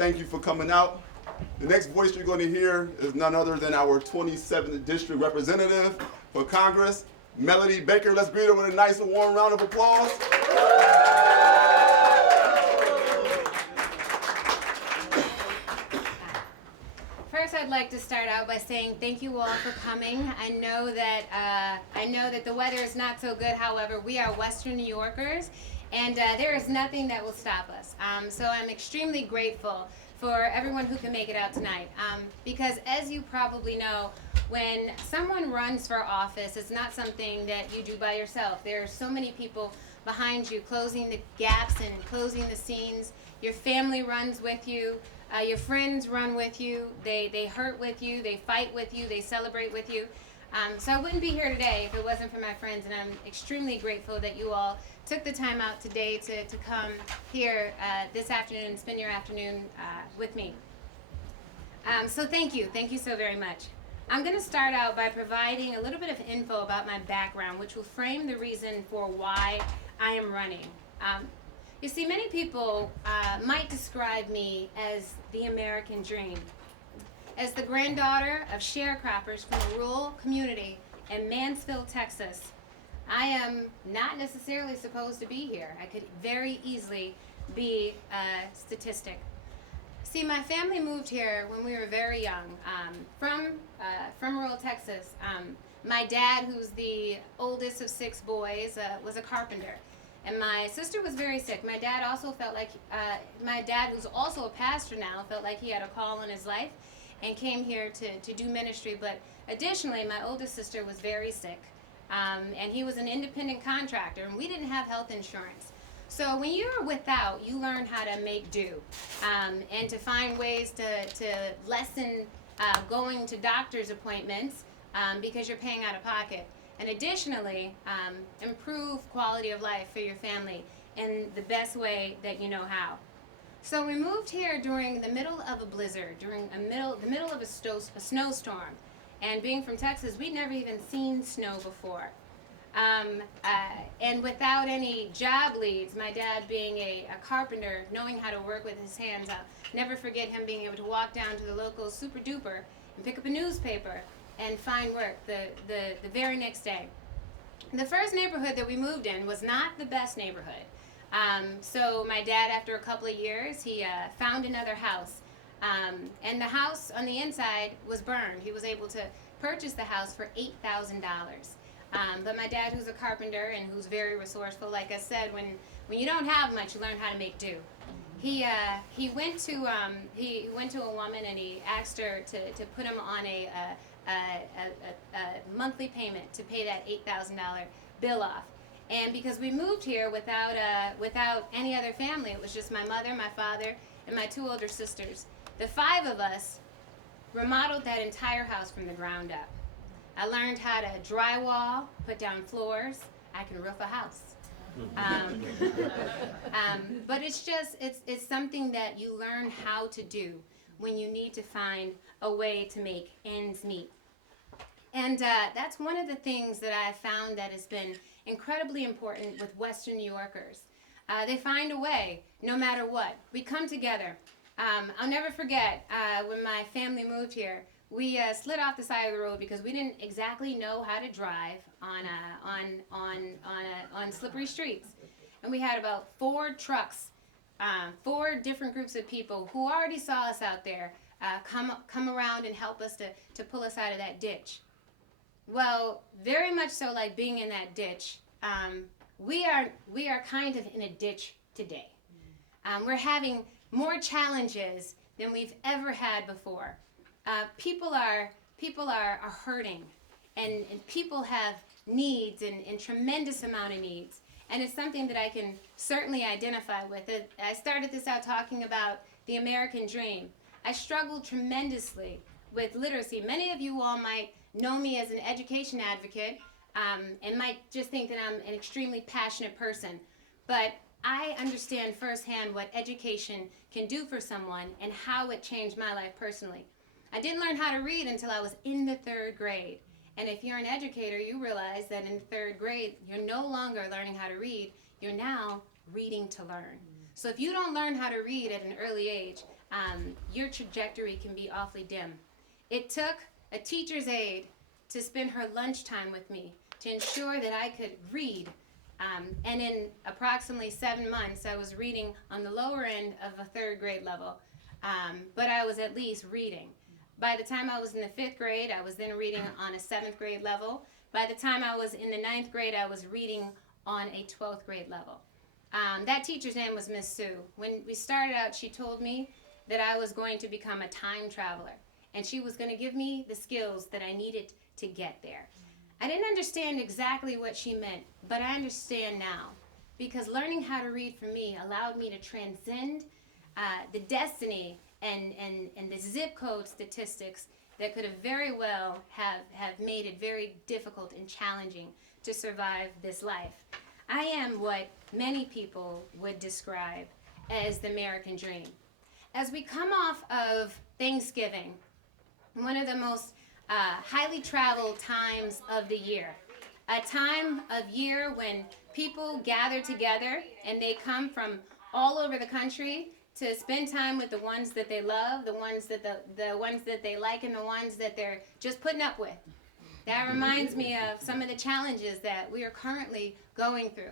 Thank you for coming out. The next voice you're going to hear is none other than our 27th District Representative for Congress, Melodie Baker. Let's greet her with a nice and warm round of applause. First, I'd like to start out by saying thank you all for coming. I know that the weather is not so good. However, we are Western New Yorkers, and there is nothing that will stop us. So I'm extremely grateful for everyone who can make it out tonight. Because as you probably know, when someone runs for office, it's not something that you do by yourself. There are so many people behind you closing the gaps and closing the scenes. Your family runs with you. Your friends run with you. They hurt with you. They fight with you. They celebrate with you. So I wouldn't be here today if it wasn't for my friends, and I'm extremely grateful that you all took the time out today to come here this afternoon and spend your afternoon with me. So thank you. Thank you so very much. I'm going to start out by providing a little bit of info about my background, which will frame the reason for why I am running. You see, many people might describe me as the American dream. As the granddaughter of sharecroppers from a rural community in Mansfield, Texas, I am not necessarily supposed to be here. I could very easily be a statistic. See, my family moved here when we were very young, from rural Texas. My dad, who's the oldest of 6 boys, was a carpenter. And my sister was very sick. My dad also felt like, my dad, who's also a pastor now, felt like he had a call in his life and came here to do ministry. But additionally, my oldest sister was very sick. And he was an independent contractor, and we didn't have health insurance. So when you're without, you learn how to make do, and to find ways to lessen going to doctor's appointments because you're paying out of pocket. And additionally, improve quality of life for your family in the best way that you know how. So we moved here during the middle of a blizzard, during the middle of a snowstorm. And being from Texas, we'd never even seen snow before. And without any job leads, my dad being a carpenter, knowing how to work with his hands, I'll never forget him being able to walk down to the local Super Duper and pick up a newspaper and find work the very next day. The first neighborhood that we moved in was not the best neighborhood. So my dad, after a couple of years, he found another house. And the house on the inside was burned. He was able to purchase the house for $8,000. But my dad, who's a carpenter and who's very resourceful, like I said, when you don't have much, you learn how to make do. He went to a woman and he asked her to put him on a monthly payment to pay that $8,000 bill off. And because we moved here without any other family, it was just my mother, my father, and my 2 older sisters. The 5 of us remodeled that entire house from the ground up. I learned how to drywall, put down floors. I can roof a house. But it's something that you learn how to do when you need to find a way to make ends meet. And that's one of the things that I've found that has been incredibly important with Western New Yorkers. They find a way, no matter what. We come together. I'll never forget when my family moved here, we slid off the side of the road because we didn't exactly know how to drive on slippery streets. And we had about 4 trucks, 4 different groups of people who already saw us out there come around and help us to pull us out of that ditch. Well, very much so like being in that ditch, we are kind of in a ditch today. We're having more challenges than we've ever had before. People are hurting, and people have needs and tremendous amount of needs. And it's something that I can certainly identify with. I started this out talking about the American dream. I struggled tremendously with literacy. Many of you all might know me as an education advocate and might just think that I'm an extremely passionate person. But I understand firsthand what education can do for someone and how it changed my life personally. I didn't learn how to read until I was in the 3rd grade. And if you're an educator, you realize that in the 3rd grade, you're no longer learning how to read, you're now reading to learn. So if you don't learn how to read at an early age, your trajectory can be awfully dim. It took a teacher's aide to spend her lunchtime with me to ensure that I could read. And in approximately 7 months, I was reading on the lower end of a 3rd grade level, but I was at least reading. By the time I was in the 5th grade, I was then reading on a 7th grade level. By the time I was in the 9th grade, I was reading on a 12th grade level. That teacher's name was Miss Sue. When we started out, she told me that I was going to become a time traveler, and she was going to give me the skills that I needed to get there. I didn't understand exactly what she meant, but I understand now, because learning how to read for me allowed me to transcend the destiny and the zip code statistics that could have very well have made it very difficult and challenging to survive this life. I am what many people would describe as the American dream. As we come off of Thanksgiving, one of the most highly traveled times of the year, a time of year when people gather together and they come from all over the country to spend time with the ones that they love, the ones that they like, and the ones that they're just putting up with. That reminds me of some of the challenges that we are currently going through.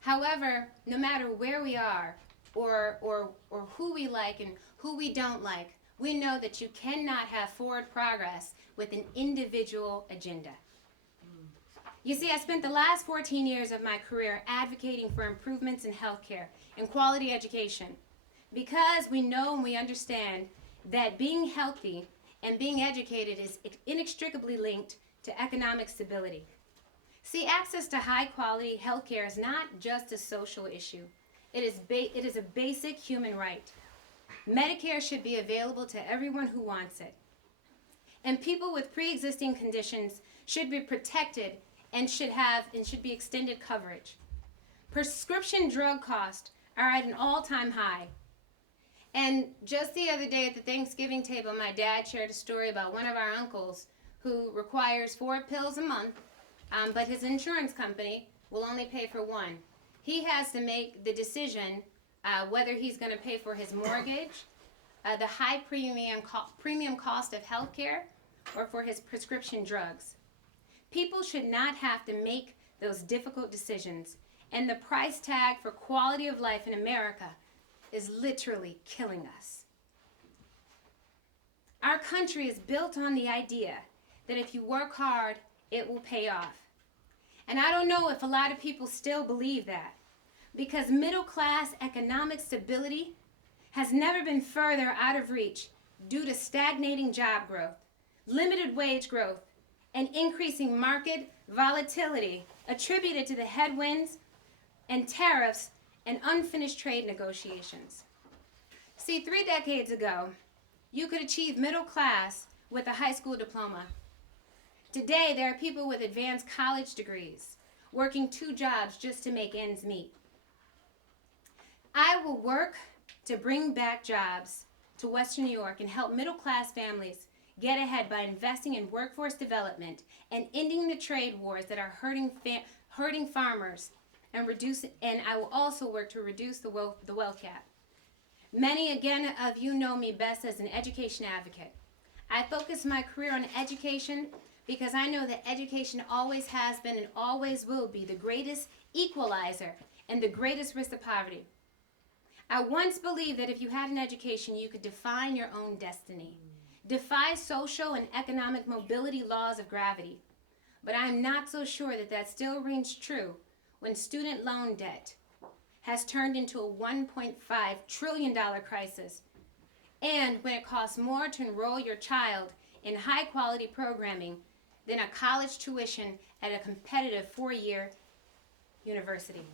However, no matter where we are or who we like and who we don't like, we know that you cannot have forward progress with an individual agenda. You see, I spent the last 14 years of my career advocating for improvements in healthcare and quality education, because we know and we understand that being healthy and being educated is inextricably linked to economic stability. See, access to high-quality healthcare is not just a social issue. It is a basic human right. Medicare should be available to everyone who wants it. And people with pre-existing conditions should be protected and should be extended coverage. Prescription drug costs are at an all-time high. And just the other day at the Thanksgiving table, my dad shared a story about one of our uncles who requires 4 pills a month, but his insurance company will only pay for 1. He has to make the decision whether he's going to pay for his mortgage, the high premium cost of health care, or for his prescription drugs. People should not have to make those difficult decisions, and the price tag for quality of life in America is literally killing us. Our country is built on the idea that if you work hard, it will pay off. And I don't know if a lot of people still believe that, because middle-class economic stability has never been further out of reach due to stagnating job growth, limited wage growth, and increasing market volatility attributed to the headwinds and tariffs and unfinished trade negotiations. See, 3 decades ago, you could achieve middle class with a high school diploma. Today, there are people with advanced college degrees working 2 jobs just to make ends meet. I will work to bring back jobs to Western New York and help middle-class families get ahead by investing in workforce development and ending the trade wars that are hurting farmers, and I will also work to reduce the wealth gap. Many, again, of you know me best as an education advocate. I focus my career on education because I know that education always has been and always will be the greatest equalizer and the greatest risk of poverty. I once believed that if you had an education, you could define your own destiny, defy social and economic mobility laws of gravity. But I'm not so sure that that still rings true when student loan debt has turned into a $1.5 trillion crisis, and when it costs more to enroll your child in high-quality programming than a college tuition at a competitive 4-year university.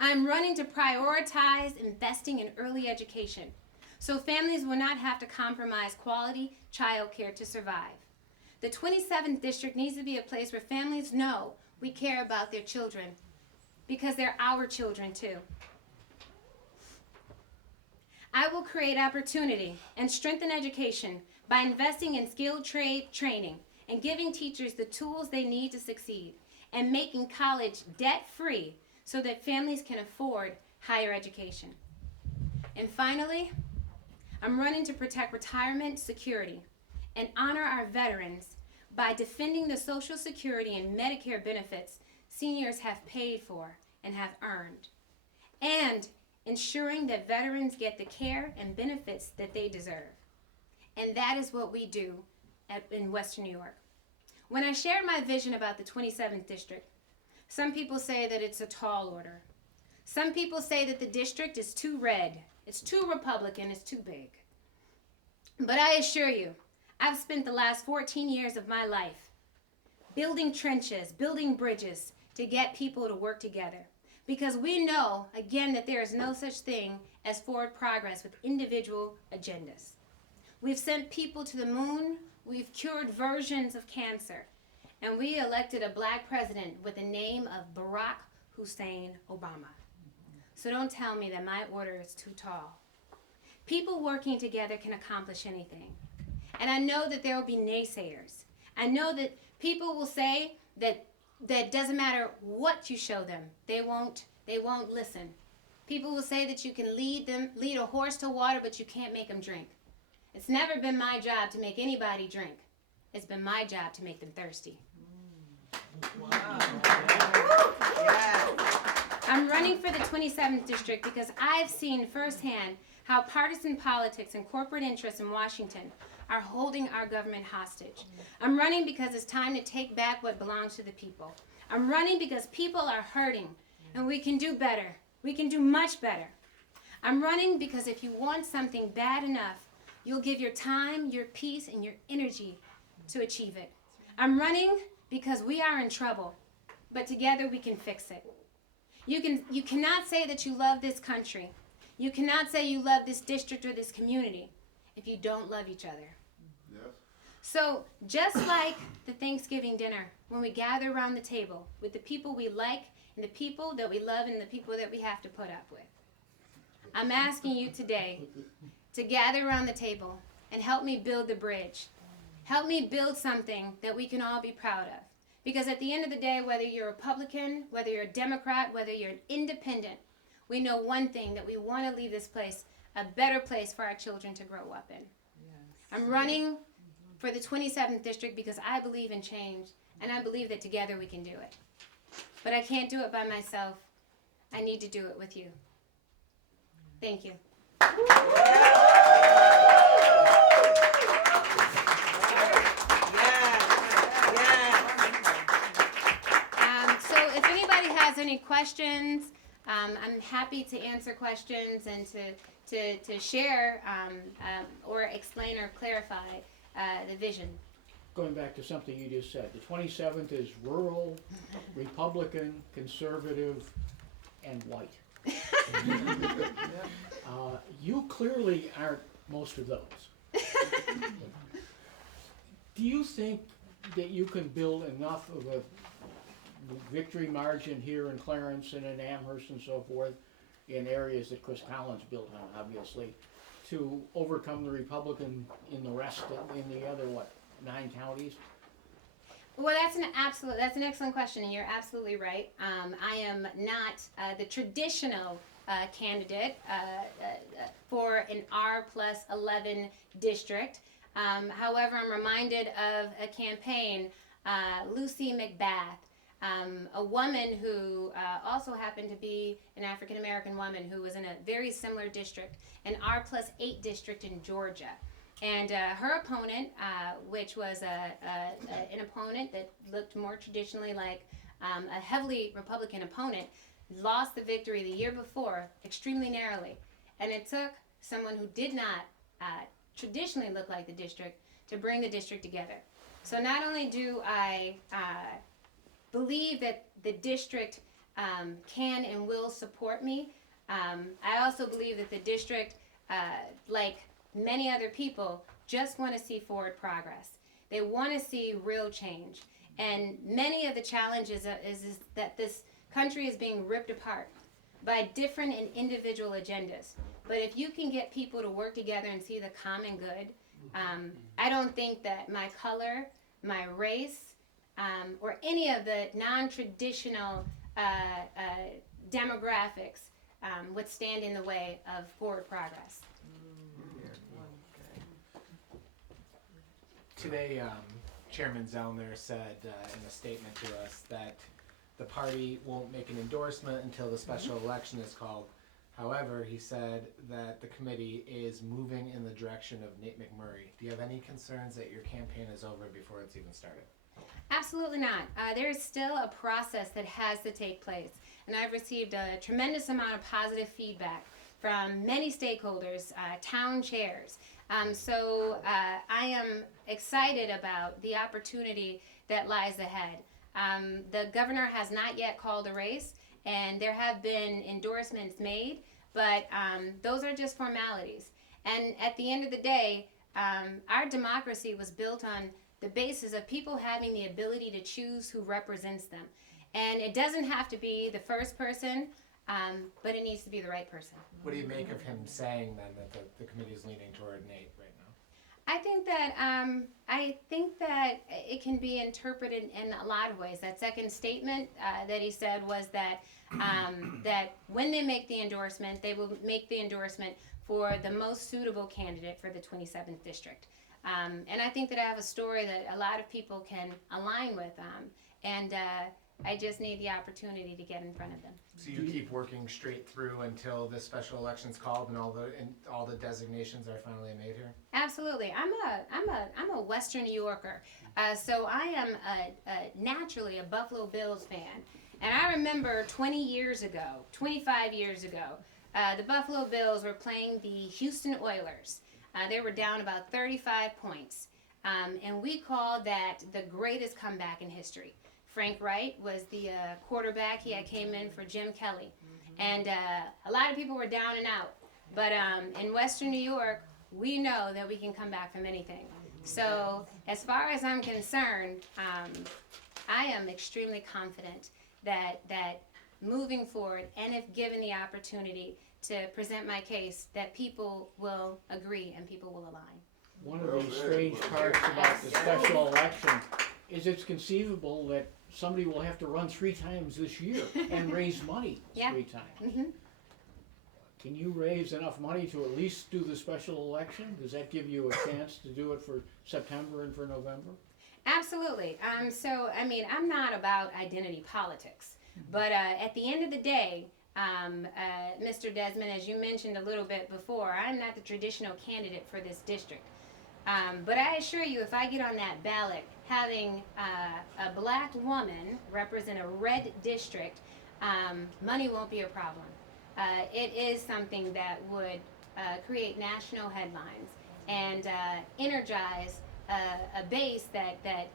I'm running to prioritize investing in early education so families will not have to compromise quality child care to survive. The 27th district needs to be a place where families know we care about their children, because they're our children too. I will create opportunity and strengthen education by investing in skilled trade training and giving teachers the tools they need to succeed, and making college debt-free so that families can afford higher education. And finally, I'm running to protect retirement security and honor our veterans by defending the Social Security and Medicare benefits seniors have paid for and have earned, and ensuring that veterans get the care and benefits that they deserve. And that is what we do in Western New York. When I shared my vision about the 27th district, some people say that it's a tall order. Some people say that the district is too red, it's too Republican, it's too big. But I assure you, I've spent the last 14 years of my life building trenches, building bridges to get people to work together. Because we know, again, that there is no such thing as forward progress with individual agendas. We've sent people to the moon, we've cured versions of cancer, and we elected a black president with the name of Barack Hussein Obama. So don't tell me that my order is too tall. People working together can accomplish anything. And I know that there will be naysayers. I know that people will say that doesn't matter what you show them, they won't listen. People will say that you can lead a horse to water, but you can't make them drink. It's never been my job to make anybody drink. It's been my job to make them thirsty. Wow. I'm running for the 27th district because I've seen firsthand how partisan politics and corporate interests in Washington are holding our government hostage. I'm running because it's time to take back what belongs to the people. I'm running because people are hurting, and we can do better. We can do much better. I'm running because if you want something bad enough, you'll give your time, your peace, and your energy to achieve it. I'm running because we are in trouble, but together we can fix it. You cannot say that you love this country. You cannot say you love this district or this community if you don't love each other. Yes. So just like the Thanksgiving dinner, when we gather around the table with the people we like and the people that we love and the people that we have to put up with, I'm asking you today to gather around the table and help me build the bridge. Help me build something that we can all be proud of. Because at the end of the day, whether you're a Republican, whether you're a Democrat, whether you're an independent, we know one thing, that we want to leave this place a better place for our children to grow up in. Yes. I'm running for the 27th district because I believe in change, and I believe that together we can do it. But I can't do it by myself. I need to do it with you. Thank you. So if anybody has any questions, I'm happy to answer questions and to share or explain or clarify the vision. Going back to something you just said, the 27th is rural, Republican, conservative, and white. You clearly aren't most of those. Do you think that you can build enough of a victory margin here in Clarence and in Amherst and so forth, in areas that Chris Collins built on, obviously, to overcome the Republican in the rest of, in the other, 9 counties? Well, that's an excellent question, and you're absolutely right. I am not the traditional candidate for an R+11 district. However, I'm reminded of a campaign, Lucy McBath, a woman who also happened to be an African-American woman who was in a very similar district, an R+8 district in Georgia. And her opponent, which was an opponent that looked more traditionally like a heavily Republican opponent, lost the victory the year before extremely narrowly. And it took someone who did not traditionally look like the district to bring the district together. So not only do I believe that the district can and will support me, I also believe that the district, like many other people, just want to see forward progress. They want to see real change. And many of the challenges is that this country is being ripped apart by different and individual agendas. But if you can get people to work together and see the common good, I don't think that my color, my race, or any of the non-traditional demographics would stand in the way of forward progress. Today, Chairman Zellner said in a statement to us that the party won't make an endorsement until the special election is called. However, he said that the committee is moving in the direction of Nate McMurray. Do you have any concerns that your campaign is over before it's even started? Absolutely not. There is still a process that has to take place, and I've received a tremendous amount of positive feedback from many stakeholders, town chairs. So I am excited about the opportunity that lies ahead. The governor has not yet called a race, and there have been endorsements made, but those are just formalities. And at the end of the day, our democracy was built on the basis of people having the ability to choose who represents them. And it doesn't have to be the first person, but it needs to be the right person. What do you make of him saying then that the committee is leaning toward Nate right now? I think that it can be interpreted in a lot of ways. That second statement that he said was that that when they make the endorsement, they will make the endorsement for the most suitable candidate for the 27th district. And I think that I have a story that a lot of people can align with, and I just need the opportunity to get in front of them. So you keep working straight through until this special election's called and all the designations are finally made here? Absolutely. I'm a Western New Yorker, so I am naturally a Buffalo Bills fan. And I remember 25 years ago, the Buffalo Bills were playing the Houston Oilers. They were down about 35 points, and we called that the greatest comeback in history. Frank Wright was the quarterback. He came in for Jim Kelly. And a lot of people were down and out. But in Western New York, we know that we can come back from anything. So as far as I'm concerned, I am extremely confident that moving forward, and if given the opportunity to present my case, that people will agree and people will align. One of the strange parts about the special election is it's conceivable that somebody will have to run 3 times this year and raise money 3 times. Mm-hmm. Can you raise enough money to at least do the special election? Does that give you a chance to do it for September and for November? Absolutely. So, I mean, I'm not about identity politics. But at the end of the day, Mr. Desmond, as you mentioned a little bit before, I'm not the traditional candidate for this district. But I assure you, if I get on that ballot, having a black woman represent a red district, money won't be a problem. It is something that would create national headlines and energize a base that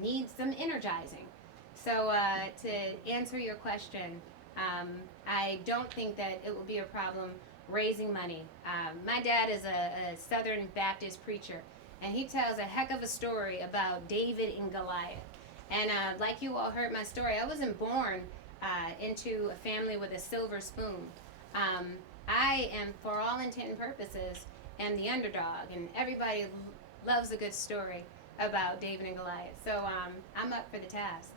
needs some energizing. So to answer your question, I don't think that it will be a problem raising money. My dad is a Southern Baptist preacher, and he tells a heck of a story about David and Goliath. And like you all heard my story, I wasn't born into a family with a silver spoon. I am, for all intent and purposes, am the underdog, and everybody loves a good story about David and Goliath. So I'm up for the task.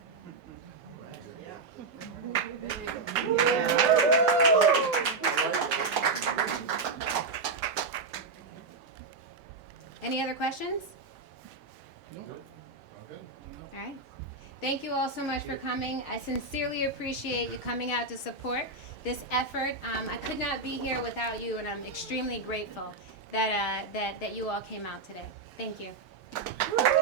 Any other questions? No. All right. Thank you all so much for coming. I sincerely appreciate you coming out to support this effort. I could not be here without you, and I'm extremely grateful that you all came out today. Thank you.